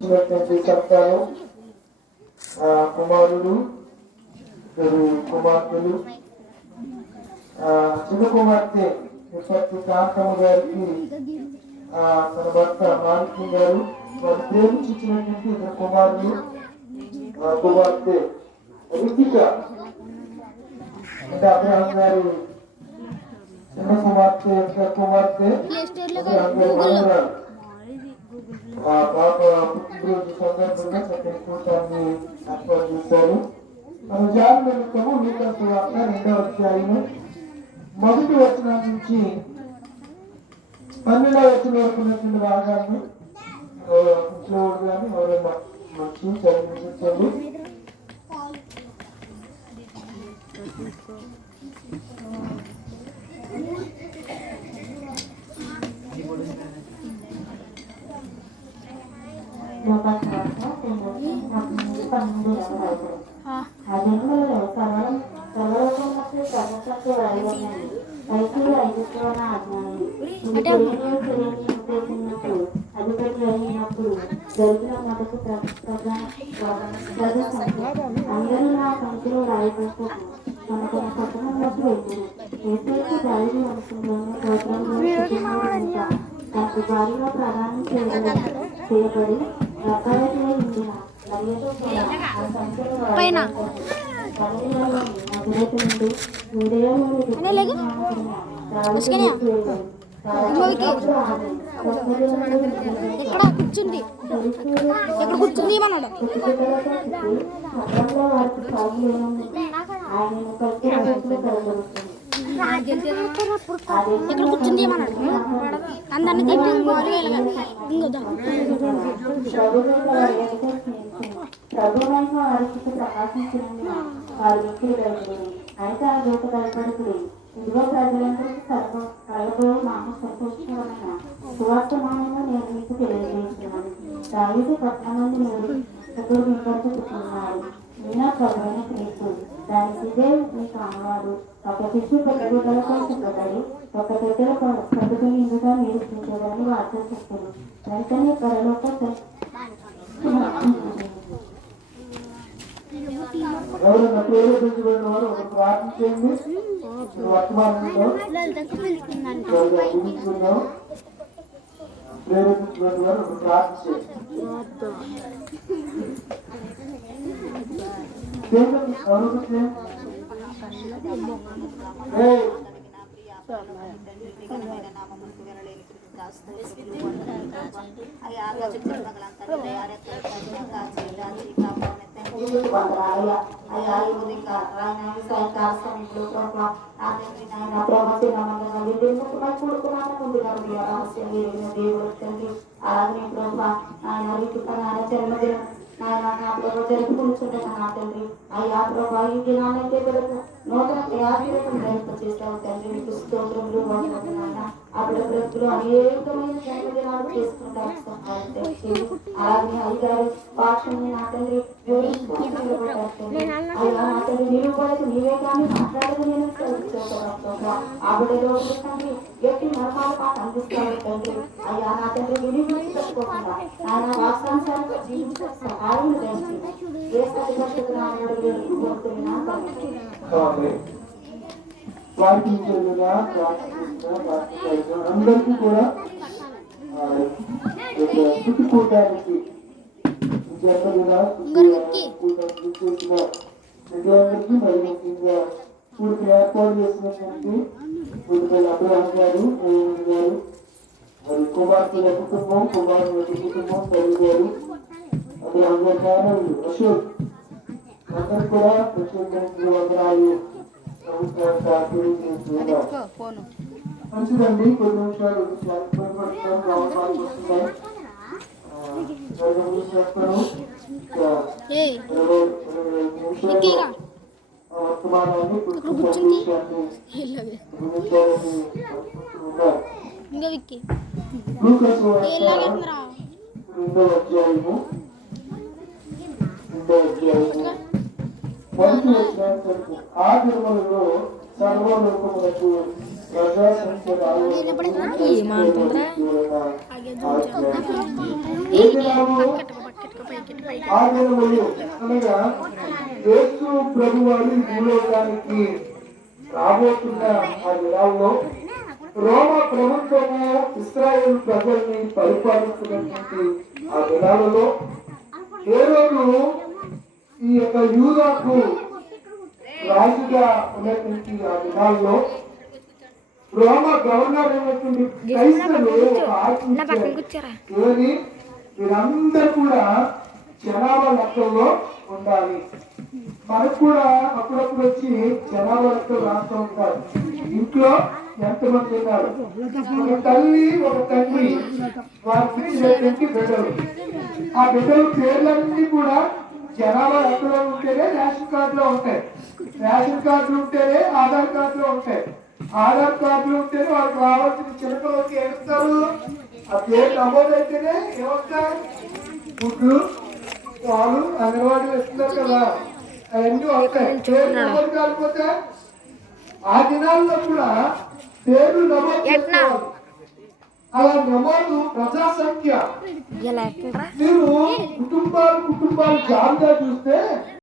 సంతానం కుమారుడు కుమార్తెలు చిన్న కుమార్తె విపత్తి కాంతమ్మ గారికి తన భర్త మాణిక్యం గారు వారు ప్రేమించినటువంటి ఇద్దరు కుమారులు కుమార్తె రుతిక అంటే అబ్రహం గారి చిన్న కుమార్తె కుమార్తె పాప పుట్టినరోజు సందర్భంగా చక్కని కూటాన్ని ఏర్పాటు చేశారు. మన జాతి నిమిత్తము లూకాసు వార్త 2వ అధ్యాయము 1వ వచనం నుంచి 12వ వచనం వరకు ఉన్నటువంటి భాగాన్ని చూడు కానీ ఎవరైనా మంచి చదివించండి. జరిగిన మొదటి అందరూ నా కంటిలో రాయబోతారు తమ తమ పట్టణంలోకి వెళ్ళారు. ఏసైకి దారి అనుకుంటున్న తనకు దారిలో ప్రదానం చేయబడి రకాలతో ఉండిన ఎక్కడ కూర్చుంది ఏమన్నాడు ఎక్కడ కూర్చుంది ఏమన్నాడు అందరినీ తిట్టి ప్రభువైన వారికి ప్రకాశించిన వారి అయితే ఆ దూత భయపడుతుంది. ఇదిగో ప్రజలందరికీ కలగబోయే మాకు సంతోషకరమైన సువార్తమానంగా నేను మీకు తెలియజేస్తున్నాను. దావీదు పట్టణం నుండి మీరు ముగ్గురు వినపడుతున్నారు. మీనా ప్రభువైన క్రీస్తు దాని ఇదే మీకు అమ్మవారు ఒక శిశు పెట్టుబడులతో చెప్పబడి ఒక దగ్గర ప్రభుత్వం ఇందుగా మీరు చూసేదని వార్త చెప్తారు. వెంటనే పరలోక ఎవరైనా ప్రేరేపించబడిన వారు ఒక ప్రార్థన చేయండి. వర్తమానంలో ప్రేరేపించబడిన వారు ఒక ప్రార్థన చేయండి. జరుపుకుంటున్నాను నా తండ్రి. అయ్యా ప్రభా ఈ దినాలైతే నూతన తయారీలను చేస్తావు తండ్రి. మీకు స్తోత్రములు ఆ బ్రతుకులు అనేకమైన జన్మదినాలు చేసుకుంటారు. అలాగే అయ్యారు భాషని నా తండ్రి అయ్యా నా తండ్రి నీవు కూడా నీవే కానీ మాట్లాడదు నేను ఆవిడలో తండ్రి ఎట్టి మర్మాల పాట అందిస్తావు తండ్రి. అయ్యా నా తండ్రి వినియోగించి పెట్టుకోకుండా ఆయన వాస్తవానికి జీవించే సహాయం తండ్రి. ఏ అందరికీ కూడా చుట్టుకోవడానికి జన్మదిన మరి ముఖ్యంగా పూర్తి ఏర్పాటు చేసినటువంటి అబ్రహం గారు గారు మరి కుమార్తెల కుటుంబం కుమారుల కుటుంబం తల్లి గారు అబ్రహం గారు అశోక్ అందరూ కూడా ప్రత్యేకమైన వందనాలు మంచిదండి. కొన్ని నిమిషాలు వర్తమానాన్ని ఆ దినములలో సర్వలోకములకు ప్రజా సంఖ్య ఏ దినము ఆ దినములు అనగా యేసు ప్రభువారు ఈ భూలోకానికి రాబోతున్న ఆ దినాల్లో రోమా ప్రభుత్వము ఇశ్రాయేలు ప్రజల్ని పరిపాలిస్తున్నటువంటి ఆ దినాలలో హేరోదు ఈ యొక్క యూదాకు రాజుగా ఉన్నటువంటి ఆ దినాల్లో రోమా గవర్నర్ అయినటువంటి కైసరు ఒక ఆజ్ఞ ఇచ్చారు. ఏమని? వీరందరూ కూడా జనాభా లెక్కల్లో ఉండాలి. మనకు కూడా అప్పుడప్పుడు వచ్చి జనాభా లెక్కలు రాస్తూ ఉంటారు. ఇంట్లో ఎంతమంది ఉన్నారు, ఒక తల్లి ఒక తండ్రి వారికి ఇచ్చినటువంటి బిడ్డలు, ఆ బిడ్డల పేర్లన్నీ కూడా జనాభా లెక్కలో ఉంటేనే రేషన్ కార్డులో ఉంటాయి, రేషన్ కార్డులు ఉంటేనే ఆధార్ కార్డులో ఉంటాయి, ఆధార్ కార్డులు ఉంటేనే వాళ్ళకి రావాల్సిన చిలకలోకి ఏడుస్తారు. ఆ పేరు నమోదైతేనే ఏమవుతాయి, గుడ్లు పాలు అంగన్వాడీలు ఇస్తున్నారు కదా, అవన్నీ వస్తాయి. పేరు నమోదు కాకపోతే ఆ దినాల్లో కూడా పేర్లు నమోదు చేసుకోవాలి. అలా నమోదు ప్రజాసంఖ్య. మీరు కుటుంబాలు జాబితా చూస్తే